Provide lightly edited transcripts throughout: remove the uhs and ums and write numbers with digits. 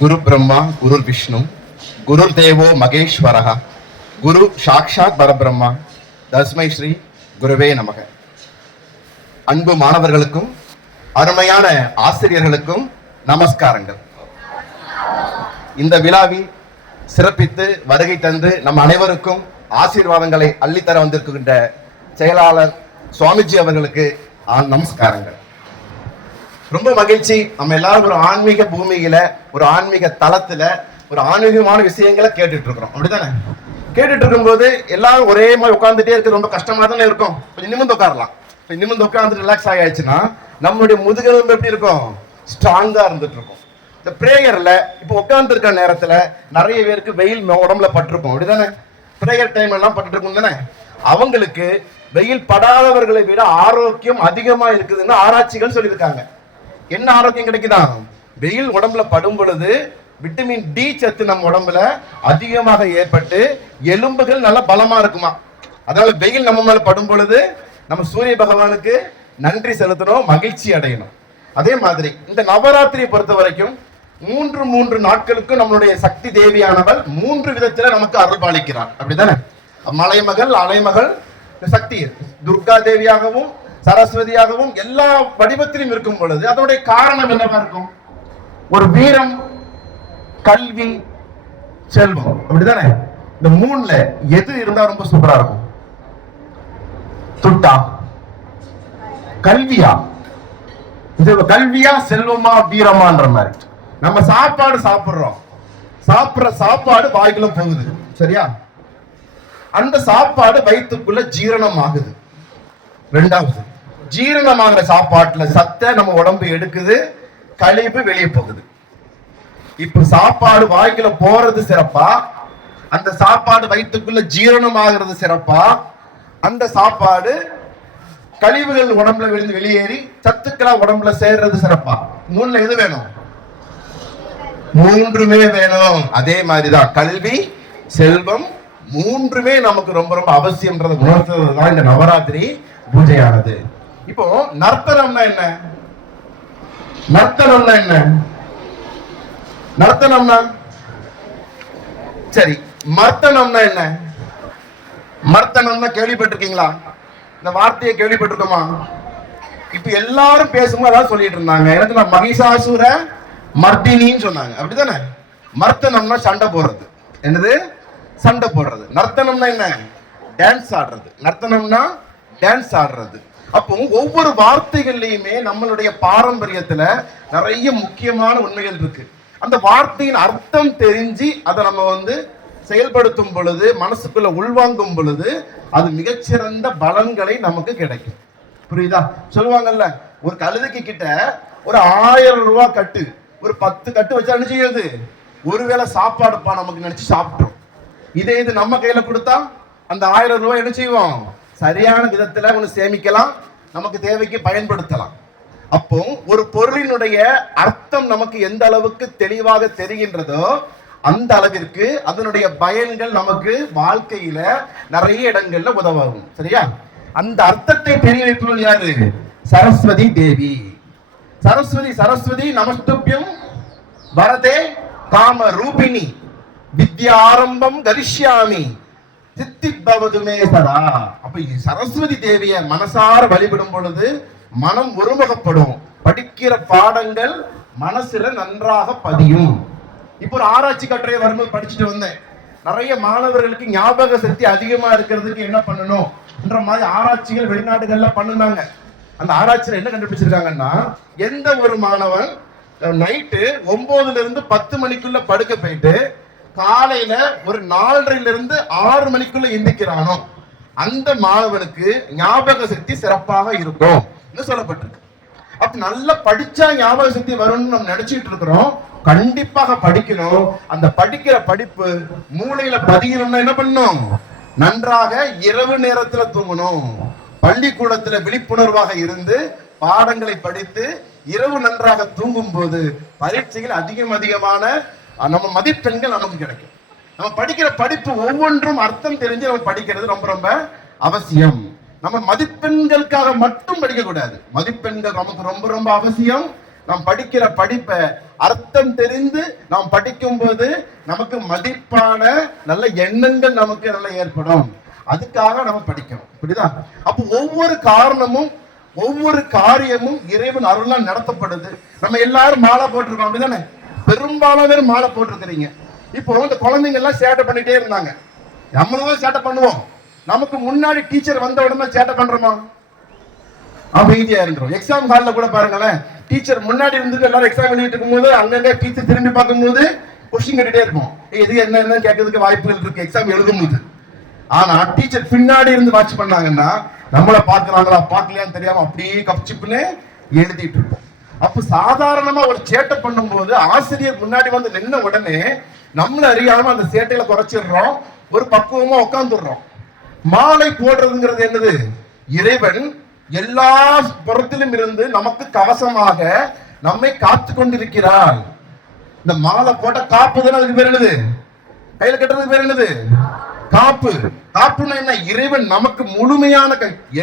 குரு பிரம்மா குரு விஷ்ணு குரு தேவோ மகேஸ்வரः குரு சாக்ஷாத் பரபிரம்மா தஸ்மை ஸ்ரீ குருவே நமக. அன்பு மாணவர்களுக்கும் அருமையான ஆசிரியர்களுக்கும் நமஸ்காரங்கள். இந்த விழாவில் சிறப்பித்து வருகை தந்து நம் அனைவருக்கும் ஆசீர்வாதங்களை அள்ளித்தர வந்திருக்கின்ற செயலாளர் சுவாமிஜி அவர்களுக்கு நமஸ்காரங்கள். ரொம்ப மகிழ்ச்சி. நம்ம எல்லாரும் ஒரு ஆன்மீக பூமியில, ஒரு ஆன்மீக தளத்துல, ஒரு ஆன்மீகமான விஷயங்களை கேட்டுட்டு இருக்கிறோம். அப்படித்தானே? கேட்டுட்டு இருக்கும்போது எல்லாரும் ஒரே மாதிரி உட்காந்துட்டே இருக்கு, ரொம்ப கஷ்டமா தானே இருக்கும். கொஞ்சம் நிமிர்ந்து உட்காரலாம். நிமிர்ந்து உட்காந்து ரிலாக்ஸ் ஆகிடுச்சுன்னா நம்மளுடைய முதுகெலும்பு எப்படி இருக்கும்? ஸ்ட்ராங்கா இருந்துட்டு இருக்கும். இந்த பிரேயர்ல இப்ப உட்கார்ந்து இருக்கிற நேரத்துல நிறைய பேருக்கு வெயில் உடம்புல பட்டிருக்கும். அப்படிதானே? பிரேயர் டைம் எல்லாம் பட்டு இருக்கும் தானே? அவங்களுக்கு வெயில் படாதவர்களை விட ஆரோக்கியம் அதிகமா இருக்குதுன்னு ஆராய்ச்சிகள் சொல்லியிருக்காங்க. என்ன ஆரோக்கியம் கிடைக்குதா? வெயில் உடம்புல படும் பொழுது விட்டமின் டி சத்து நம்ம உடம்புல அதிகமாக ஏற்பட்டு எலும்புகள் நல்லா பலமா இருக்குமா. அதனால வெயில் நம்ம மேல படும் பொழுது நம்ம சூரிய பகவானுக்கு நன்றி செலுத்தணும், மகிழ்ச்சி அடையணும். அதே மாதிரி இந்த நவராத்திரியை பொறுத்த வரைக்கும் மூன்று நாட்களுக்கும் நம்மளுடைய சக்தி தேவியானவள் 3 விதத்துல நமக்கு அருள் பாலிக்கிறார். அப்படித்தானே? மலைமகள், அலைமகள், சக்தி துர்கா தேவியாகவும் சரஸ்வதியாகவும் எல்லா வடிவத்திலும் இருக்கும் பொழுது அதனுடைய காரணம் என்னவா இருக்கும்? ஒரு வீரம், கல்வி, செல்வம். அப்படிதானே? இந்த 3ல எது இருந்தா ரொம்ப சூப்பரா இருக்கும்? துட்டா, கல்வியா? இது கல்வியா, செல்வமா, வீரமான்ற மாதிரி. நம்ம சாப்பாடு சாப்பிடுறோம், சாப்பிடுற சாப்பாடு வாய்க்குள்ள போகுது, சரியா? அந்த சாப்பாடு வயிற்றுக்குள்ள ஜீரணம் ஆகுது. ரெண்டாவது, ஜீரணமாகிற சாப்பாட்டுல சத்தை நம்ம உடம்பு எடுக்குது, கழிவு வெளியே போகுது. இப்ப சாப்பாடு வாய்க்குள்ள போறது சிறப்பா, அந்த சாப்பாடு வயிற்றுக்குள்ள ஜீரணம் ஆகிறது சிறப்பா, அந்த சாப்பாடு கழிவுகள் உடம்புல விழுந்து வெளியேறி சத்துக்களா உடம்புல சேர்றது சிறப்பா? 3ல எது வேணும்? 3மே வேணும். அதே மாதிரிதான் கல்வி, செல்வம் 3மே நமக்கு ரொம்ப ரொம்ப அவசியம்ன்றத உணர்த்துவதுதான் இந்த நவராத்திரி பூஜையானது. இப்போ நர்த்தனம்னா என்ன? நர்த்தனம்னா என்ன? நர்த்தனம்னா சரி, மர்த்தனம்னா என்ன? மர்த்தனம்னா கேள்விப்பட்டிருக்கீங்களா? இந்த வார்த்தையை கேள்விப்பட்டிருக்கோமா? இப்ப எல்லாரும் பேசும்போது அதான் சொல்லிட்டு இருந்தாங்க. எனக்கு நான் மகிஷாசுர மர்த்தினின்னு சொன்னாங்க. அப்படித்தானே? மர்த்தனம்னா சண்டை போடுறது. என்னது? சண்டை போடுறது. நர்த்தனம்னா என்ன? டான்ஸ் ஆடுறது. நர்த்தனம்னா டான்ஸ் ஆடுறது. அப்போ ஒவ்வொரு வார்த்தைகள்லையுமே நம்மளுடைய பாரம்பரியத்துல நிறைய முக்கியமான உண்மைகள் இருக்கு. அந்த வார்த்தையின் அர்த்தம் தெரிஞ்சு அதை நம்ம செயல்படுத்தும் பொழுது, மனசுக்குள்ள உள்வாங்கும் பொழுது அது மிகச்சிறந்த பலன்களை நமக்கு கிடைக்கும். புரியுதா? சொல்லுவாங்கல்ல, ஒரு கழுதைக்கு கிட்ட ஒரு 1000 ரூபாய் கட்டு, ஒரு 10 கட்டு வச்சா என்ன செய்யுது? ஒருவேளை சாப்பாடுப்பா நமக்கு நினைச்சு சாப்பிட்டோம். இதே இது நம்ம கையில கொடுத்தா அந்த 1000 ரூபாய் என்ன செய்வோம்? சரியான விதத்துல ஒன்று சேமிக்கலாம், நமக்கு தேவைக்கு பயன்படுத்தலாம். அப்போ ஒரு பொருளினுடைய அர்த்தம் நமக்கு எந்த அளவுக்கு தெளிவாக தெரிகின்றதோ அந்த அளவிற்கு அதனுடைய பயன்கள் நமக்கு வாழ்க்கையில நிறைய இடங்கள்ல உதவும். சரியா? அந்த அர்த்தத்தை தெரிய வைப்பவர்கள் யாரு? சரஸ்வதி தேவி. சரஸ்வதி சரஸ்வதி நமஸ்துப்யம் வரதே காம ரூபிணி வித்யா ஆரம்பம் கரிஷ்யாமி சித்தி பவதுமே சரா. அப்ப சரஸ்வதி தேவிய மனசார வழிபடும் பொழுது மனம் ஒருமுகப்படும், படிக்கிற பாடங்கள் மனசுல நன்றாக பதியும். இப்போ ஒரு ஆராய்ச்சி கட்டுரை வரும்போது படிச்சுட்டு வந்தேன். நிறைய மாணவர்களுக்கு ஞாபக சக்தி அதிகமா இருக்கிறதுக்கு என்ன பண்ணணும் என்ற மாதிரி ஆராய்ச்சிகள் வெளிநாடுகள்ல பண்ணுனாங்க. அந்த ஆராய்ச்சியில என்ன கண்டுபிடிச்சிருக்காங்கன்னா, எந்த ஒரு மாணவன் நைட்டு 9ல இருந்து 10 மணிக்குள்ள படுக்க போயிட்டு காலையில ஒரு 4:30ல இருந்து 6 மணிக்குள்ள எந்திக்கிறானோ அந்த மாணவனுக்கு ஞாபக சக்தி சிறப்பாக இருக்கும் சொல்லப்பட்டிருக்கு. அப்ப நல்லா படிச்சா ஞாபக சக்தி வரும்னு நம்ம நினைச்சிட்டு இருக்கிறோம். கண்டிப்பாக படிக்கணும். அந்த படிக்கிற படிப்பு மூளையில பதியணும்னா என்ன பண்ணணும்? நன்றாக இரவு நேரத்துல தூங்கணும். பள்ளிக்கூடத்துல விழிப்புணர்வாக இருந்து பாடங்களை படித்து இரவு நன்றாக தூங்கும் போது பரீட்சைகள் அதிகமான நம்ம மதிப்பெண்கள் நமக்கு கிடைக்கும். நம்ம படிக்கிற படிப்பு ஒவ்வொன்றும் அர்த்தம் தெரிஞ்சு நம்ம படிக்கிறது ரொம்ப ரொம்ப அவசியம். நம்ம மதிப்பெண்களுக்காக மட்டும் படிக்க கூடாது. மதிப்பெண்கள் நமக்கு ரொம்ப ரொம்ப அவசியம். நாம் படிக்கிற படிப்பை அர்த்தம் தெரிந்து நாம் படிக்கும் போது நமக்கு மதிப்பான நல்ல எண்ணங்கள் நமக்கு நல்ல ஏற்படும். அதுக்காக நம்ம படிக்கணும். புரியுதா? அப்போ ஒவ்வொரு காரணமும் ஒவ்வொரு காரியமும் இறைவன் அருளால் நடத்தப்படுது. நம்ம எல்லாரும் மாலை போட்டிருக்கோம், அப்படிதானே? பெரும்பாலான மாலை போட்டிருக்கிறீங்க. இப்போ இந்த குழந்தைங்க எல்லாம் சேட்டை பண்ணிட்டே இருந்தாங்க. நம்மளும் சேட்டை பண்ணுவோம். நமக்கு முன்னாடி டீச்சர் வந்த உடனே சேட்டை பண்றோமா? அமைதியா இருக்கிறோம். எக்ஸாம் ஹால்ல கூட பாருங்களேன், டீச்சர் முன்னாடி இருந்துட்டு எல்லாரும் எக்ஸாம் எழுதிட்டு இருக்கும்போது அங்கங்க டீச்சர் திரும்பி பார்க்கும்போது கொஸ்டின் கேட்டுட்டே இருக்கும். இது என்ன கேட்கறதுக்கு வாய்ப்புகள் இருக்கு எக்ஸாம் எழுதும்போது. ஆனா டீச்சர் பின்னாடி இருந்து வாட்ச் பண்ணாங்கன்னா நம்மள பாக்குறாங்களா பாக்கலையான்னு தெரியாம அப்படியே கப்சிப்புன்னு எழுதிட்டு இருப்போம். அப்ப சாதாரணமா ஒரு சேட்டை பண்ணும்போது ஆசிரியர் முன்னாடி வந்து நின்ன உடனே நம்மள அறியாம அந்த சேட்டையில குறைச்சிடுறோம், ஒரு பக்குவமா உட்காந்துடுறோம். மாலை போடுறதுங்கிறது என்னது? இறைவன் எல்லா புறத்திலும் இருந்து நமக்கு கவசமாக நம்மை காத்து கொண்டிருக்கிறார். இந்த மாலை போட்ட காப்பு தானே அதுக்கு பேர் என்னது? கையில கட்டுறதுக்கு பேர் என்னது? காப்பு. காப்புன்னா என்ன? இறைவன் நமக்கு முழுமையான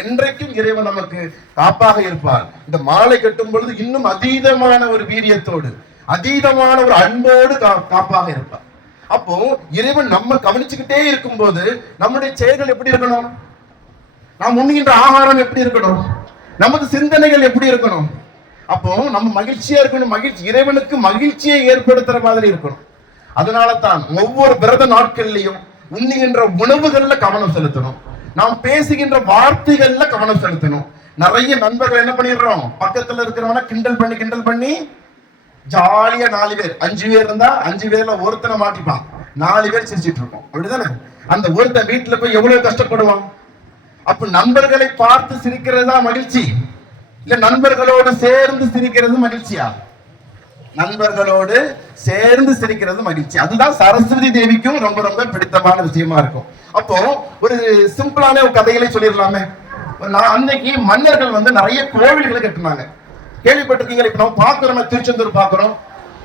என்றைக்கும் இறைவன் நமக்கு காப்பாக இருப்பார். இந்த மாலை கட்டும் பொழுது இன்னும் அதீதமான ஒரு வீரியத்தோடு அதீதமான ஒரு அன்போடு காப்பாக இருப்பார். அப்போ இறைவன் நம்ம கவனிச்சுக்கிட்டே இருக்கும் போது நம்முடைய செயல்கள் எப்படி இருக்கணும்? நாம் உண்ணுகின்ற ஆகாரம் எப்படி இருக்கணும்? நமது சிந்தனைகள் எப்படி இருக்கணும்? அப்போ நம்ம மகிழ்ச்சியா இருக்கணும். மகிழ்ச்சி இறைவனுக்கு மகிழ்ச்சியை ஏற்படுத்துற மாதிரி இருக்கணும். அதனால தான் ஒவ்வொரு விரத நாட்கள்லையும் உண்ணுகின்ற உணவுகள்ல கவனம் செலுத்தணும். நாம் பேசுகின்ற வார்த்தைகள்ல கவனம் செலுத்தணும். நிறைய நண்பர்கள் என்ன பண்ணிடுறோம், பக்கத்துல இருக்கிறவன கிண்டல் பண்ணி ஜாலியா 4 பேர் 5 பேர் இருந்தா 5 பேர்ல ஒருத்தனை மாட்டிப்பான், 4 பேர் சிரிச்சிட்டு இருக்கோம், அப்படிதானே? அந்த ஒருத்தன் வீட்டுல போய் எவ்வளவு கஷ்டப்படுவான். அப்ப நண்பர்களை பார்த்து சிரிக்கிறதா மகிழ்ச்சி, இல்ல நண்பர்களோடு சேர்ந்து சிரிக்கிறது மகிழ்ச்சியா? நண்பர்களோடு சேர்ந்து சிரிக்கிறது மகிழ்ச்சி. அதுதான் சரஸ்வதி தேவிக்கும் ரொம்ப ரொம்ப பிடித்தமான விஷயமா இருக்கும். அப்போ ஒரு சிம்பிளான ஒரு கதைகளை சொல்லிடலாமே. அன்னைக்கு மன்னர்கள் வந்து நிறைய கோவில்களை கட்டினாங்க. கேள்விப்பட்டிருக்கீங்க? இப்ப நம்ம பாக்குறோம், திருச்செந்தூர் பாக்குறோம்.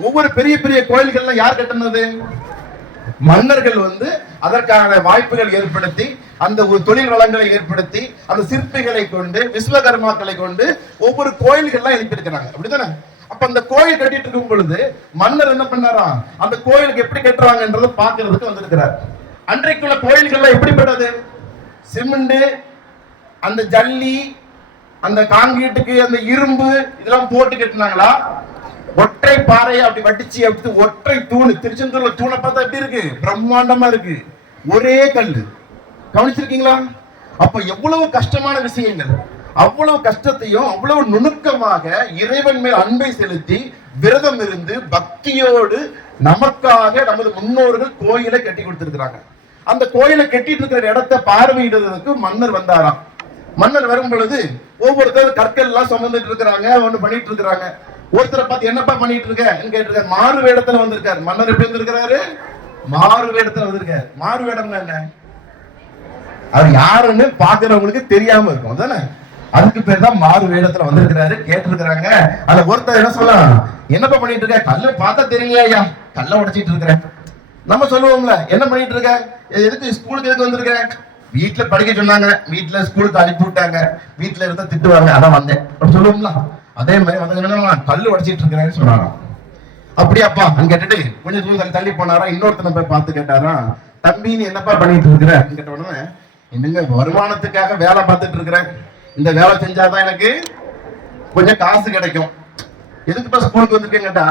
ஒவ்வொரு பெரிய பெரிய கோயில்கள்ல யார் கட்டினது? மன்னர்கள் வந்து அதற்கான வாய்ப்புகள் ஏற்படுத்தி, அந்த தொழில் வளங்களை ஏற்படுத்தி, அந்த சிற்பிகளை கொண்டு, விஸ்வகர்மாக்களை கொண்டு ஒவ்வொரு கோயில்கள்லாம் எழுப்பியிருக்கிறாங்க, அப்படித்தானே? அப்ப அந்த கோயில் கட்டிட்டு இருக்கும் பொழுது மன்னர் என்ன பண்ணாரா, அந்த கோயிலுக்கு எப்படி கட்டுறாங்கன்றத பாக்குறதுக்கு வந்திருக்கிறார். அன்றைக்குள்ள கோயில்கள்லாம் எப்படிப்பட்டது? சிமெண்ட், அந்த ஜல்லி, அந்த காங்கிரீட்டுக்கு அந்த இரும்பு இதெல்லாம் போட்டு கட்டினாங்களா? ஒற்றை பாறையை அப்படி வட்டிச்சு எடுத்து ஒற்றை தூண். திருச்செந்தூர்ல தூணை பார்த்தா எப்படி இருக்கு? பிரம்மாண்டமா இருக்கு, ஒரே கல்லு. கவனிச்சிருக்கீங்களா? அப்ப எவ்வளவு கஷ்டமான விஷயங்கள், அவ்வளவு கஷ்டத்தையும் அவ்வளவு நுணுக்கமாக இறைவன் மேல் அன்பை செலுத்தி விரதம் இருந்து பக்தியோடு நமக்காக நமது முன்னோர்கள் கோயிலை கட்டி கொடுத்திருக்கிறாங்க. அந்த கோயிலை கட்டிட்டு இருக்கிற இடத்தை பார்வையிடுறதுக்கு மன்னர் வந்தாராம். மன்னர் வரும் பொழுது ஒவ்வொருத்தர் கற்கள் எல்லாம் சுமந்துட்டு இருக்கிறாங்க, ஒண்ணு பண்ணிட்டு இருக்கிறாங்க. ஒருத்தரை பார்த்து என்னப்பா பண்ணிட்டு இருக்க கேட்டிருக்காரு. மாறு வேடத்துல வந்திருக்காரு. மன்னர் எப்படி வந்திருக்கிறாரு? மாறு வேடத்துல வந்திருக்காரு. மாறு வேடம்னா என்ன? அவர் யாருன்னு பாக்குறவங்களுக்கு தெரியாம இருக்கும், தானே? அதுக்கு பேர் தான் மாறு வேடத்துல வந்திருக்கிறாரு. கேட்டிருக்கிறாங்க. அதுல ஒருத்தர் என்ன சொல்லலாம், என்னப்பா பண்ணிட்டு இருக்க? கல்லு பார்த்தா தெரியலையா ஐயா? கல்ல உடைச்சிட்டு இருக்கிறேன். நம்ம சொல்லுவோம்ல, என்ன பண்ணிட்டு இருக்க? எதுக்கு ஸ்கூலுக்கு எதுக்கு வந்திருக்க? வீட்டுல படிக்க சொன்னாங்க, வீட்டுல ஸ்கூலுக்கு அனுப்பி விட்டாங்க, வீட்டுல இருந்தா திட்டுவாங்க, அதான் வந்தேன் சொல்லுவோம்ல. அதே மாதிரி வந்து கல்லு உடைச்சிட்டு இருக்கிறேன்னு சொன்னாங்க. அப்படியாப்பா கேட்டுட்டு கொஞ்சம் தூரம் தள்ளி போனாரா. இன்னொருத்தனை போய் பார்த்து கேட்டாரா, தம்பி நீ என்னப்பா பண்ணிட்டு இருக்கிற கேட்ட உடனே, என்னங்க வருமானத்துக்காக வேலை பார்த்துட்டு இருக்கிறேன், இந்த வேலை செஞ்சாதான் எனக்கு கொஞ்சம் காசு கிடைக்கும். எதுக்குப்பா ஸ்கூலுக்கு வந்திருக்கேன் கேட்டா,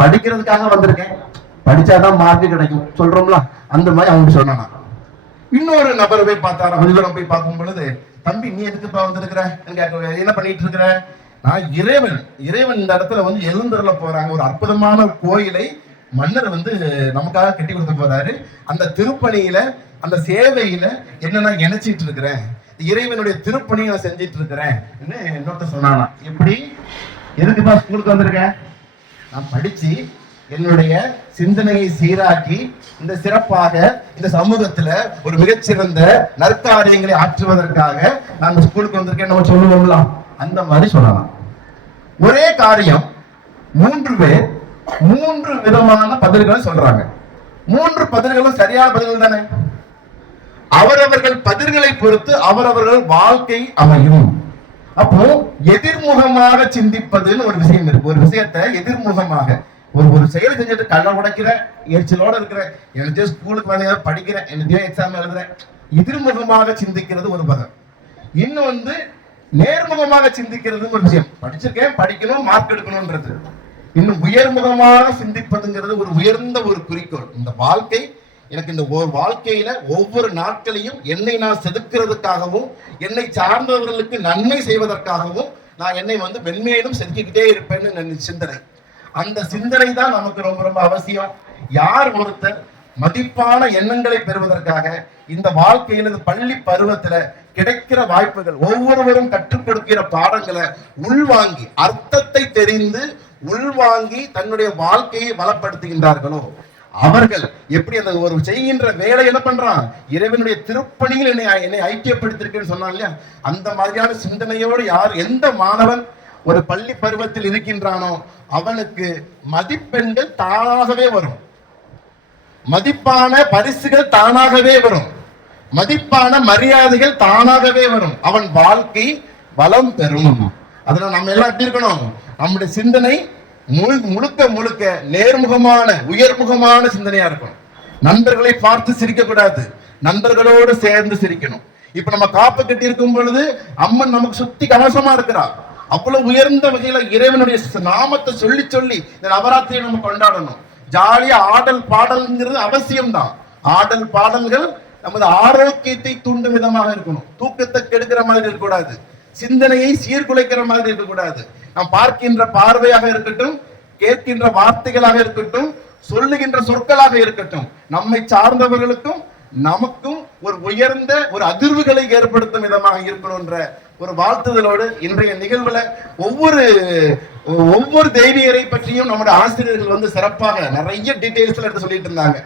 படிக்கிறதுக்காக வந்திருக்கேன், படிச்சாதான் மார்க் கிடைக்கும் சொல்றோம்ல, அந்த மாதிரி அவங்க சொன்னானா. இன்னொரு நபரை போய் பார்த்தாரா. கொஞ்ச தூரம் போய் பார்க்கும் பொழுது, தம்பி நீ எதுக்குப்பா வந்திருக்கிற, என்ன பண்ணிட்டு இருக்கிற? நான் இறைவன் இந்த இடத்துல வந்து எழுந்தருள போறாங்க. ஒரு அற்புதமான கோயிலை மன்னர் வந்து நமக்காக கட்டி கொடுக்க போறாரு. அந்த திருப்பணியில, அந்த சேவையில என்னன்னா இணைச்சிட்டு இருக்கிறேன், இறைவனுடைய திருப்பணியை நான் செஞ்சிட்டு இருக்கிறேன் இன்னொருத்த சொன்னானா. எப்படி? எதுக்குப்பா ஸ்கூலுக்கு வந்திருக்கேன்? நான் படிச்சு என்னுடைய சிந்தனையை சீராக்கி இந்த சிறப்பாக இந்த சமூகத்துல ஒரு மிகச்சிறந்த நற்காரியங்களை ஆற்றுவதற்காக நான் ஸ்கூலுக்கு வந்திருக்கேன் நம்ம சொல்லுவோம்ல, அந்த மாதிரி சொல்லலாம். ஒரே காரியம் 3 பேர் 3 விதமான பதில்களை சொல்றாங்க. 3 பதில்களும் சரியான பதில்கள் தானே? அவரவர்கள் பதில்களை பொறுத்து அவரவர்கள் வாழ்க்கை அமையும். அப்போ எதிர்முகமாக சிந்திப்பதுன்னு ஒரு விஷயம் இருக்கு. ஒரு விஷயத்தை எதிர்முகமாக ஒரு செயலை செஞ்சுட்டு கள்ள உடைக்கிற எரிச்சலோட இருக்கிற, எனத்தையோ ஸ்கூலுக்கு வந்து படிக்கிறேன், எனத்தையோ எக்ஸாம் எழுதுறேன், எதிர்முகமாக சிந்திக்கிறது ஒரு வகை. இன்னும் நேர்முகமாக சிந்திக்கிறது ஒரு விஷயம். படிச்சிருக்கேன், படிக்கணும், மார்க் எடுக்கணும்ன்றது. இன்னும் உயர்முகமாக சிந்திப்பதுங்கிறது ஒரு உயர்ந்த ஒரு குறிக்கோள். இந்த வாழ்க்கை எனக்கு இந்த வாழ்க்கையில ஒவ்வொரு நாட்களையும் என்னை நான் செதுக்கிறதுக்காகவும் என்னை சார்ந்தவர்களுக்கு நன்மை செய்வதற்காகவும் நான் என்னை மென்மேலும் செதுக்கிக்கிட்டே இருப்பேன்னு சிந்தனை. அந்த சிந்தனை தான் நமக்கு ரொம்ப ரொம்ப அவசியம். யார் ஒருத்தர் மதிப்பான எண்ணங்களை பெறுவதற்காக இந்த வாழ்க்கையில பள்ளி பருவத்துல கிடைக்கிற வாய்ப்புகள், ஒவ்வொருவரும் கற்றுக் கொடுக்கிற பாடங்களை உள்வாங்கி அர்த்தத்தை தெரிந்து உள்வாங்கி தன்னுடைய வாழ்க்கையை வளப்படுத்துகின்றார்களோ அவர்கள் எப்படி அந்த ஒரு செய்கின்ற வேலை என்ன பண்றான், இறைவனுடைய திருப்பணியில் என்னை ஐக்கியப்படுத்திருக்கேன்னு சொன்னான் இல்லையா, அந்த மாதிரியான சிந்தனையோடு எந்த மாணவன் ஒரு பள்ளி பருவத்தில் இருக்கின்றானோ அவனுக்கு மதிப்பெண்கள் தானாகவே வரும், மதிப்பான பரிசுகள் தானாகவே வரும், மதிப்பான மரியாதைகள் தானாகவே வரும், அவன் வாழ்க்கை வளம் பெறும். அதுல நம்ம எல்லாம் எப்படி இருக்கணும், நம்முடைய சிந்தனை முழுக்க முழுக்க நேர்முகமான உயர்முகமான சிந்தனையா இருக்கணும். நண்பர்களை பார்த்து சிரிக்க கூடாது, நண்பர்களோடு சேர்ந்து சிரிக்கணும். இப்ப நம்ம காப்பு கட்டி இருக்கும் பொழுது அம்மன் நமக்கு சுத்தி கவசமா இருக்கிறா. அவ்வளவு உயர்ந்த வகையில இறைவனுடைய நாமத்தை சொல்லி சொல்லி இந்த நவராத்திரியை நம்ம கொண்டாடணும். ஜாலியா ஆடல் பாடல்ங்கிறது அவசியம்தான். ஆடல் பாடல்கள் நமது ஆரோக்கியத்தை தூண்டும் விதமாக இருக்கணும். தூக்கத்தை கெடுக்கிற மாதிரி இருக்கக்கூடாது, சிந்தனையை சீர்குலைக்கிற மாதிரி இருக்கக்கூடாது. நாம் பார்க்கின்ற பார்வையாக இருக்கட்டும், கேட்கின்ற வார்த்தைகளாக இருக்கட்டும், சொல்லுகின்ற சொற்களாக இருக்கட்டும், நம்மை சார்ந்தவர்களுக்கும் நமக்கும் ஒரு உயர்ந்த ஒரு அதிர்வுகளை ஏற்படுத்தும் விதமாக இருக்கணும்ன்ற ஒரு வாழ்த்துதலோடு இன்றைய நிகழ்வுல ஒவ்வொரு தெய்வீகரை பற்றியும் நம்முடைய ஆசிரியர்கள் சிறப்பாக நிறைய டீடைல்ஸ்ல எடுத்து சொல்லிட்டு இருந்தாங்க.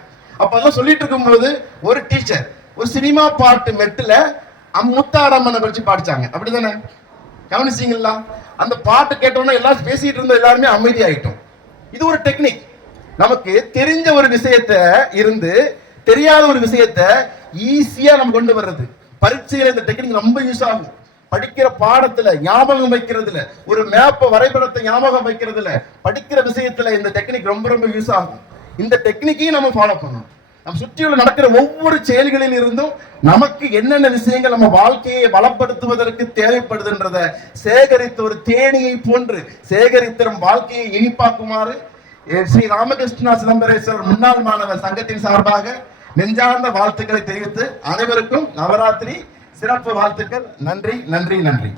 அப்ப எல்லாம் சொல்லிட்டு இருக்கும்போது ஒரு டீச்சர் ஒரு சினிமா பாட்டு மெட்டுல முத்தாரம்மனை பற்றி பாடிச்சாங்க. அப்படிதானே, கவனிச்சீங்களா? அந்த பாட்டு கேட்டோம்னா எல்லாரும் பேசிட்டு இருந்த எல்லாருமே அமைதி ஆயிட்டோம். இது ஒரு டெக்னிக். நமக்கு தெரிஞ்ச ஒரு விஷயத்த இருந்து தெரியாத ஒரு விஷயத்த ஈஸியா நம்ம கொண்டு வர்றது. பரீட்சையில இந்த டெக்னிக் ரொம்ப யூஸ் ஆகும். படிக்கிற பாடத்துல ஞாபகம் வைக்கிறதுல, ஒரு மேப்ப வரைபடத்தை ஞாபகம் வைக்கிறதுல, படிக்கிற விஷயத்துல இந்த டெக்னிக் ரொம்ப ரொம்ப யூஸ் ஆகும். இந்த டெக்னிக்கையும் நம்ம ஃபாலோ பண்ணணும். நம்ம சுற்றியுள்ள நடக்கிற ஒவ்வொரு செயல்களில் இருந்தும் நமக்கு என்னென்ன விஷயங்கள் நம்ம வாழ்க்கையை வளப்படுத்துவதற்கு தேவைப்படுதுன்றத சேகரித்த ஒரு தேனியை போன்று சேகரித்த வாழ்க்கையை இனிப்பாக்குமாறு ஸ்ரீ ராமகிருஷ்ணா சிதம்பரேஸ்வரர் முன்னாள் மாணவர் சங்கத்தின் சார்பாக நெஞ்சார்ந்த வாழ்த்துக்களை தெரிவித்து அனைவருக்கும் நவராத்திரி சிறப்பு வாழ்த்துக்கள். நன்றி நன்றி நன்றி.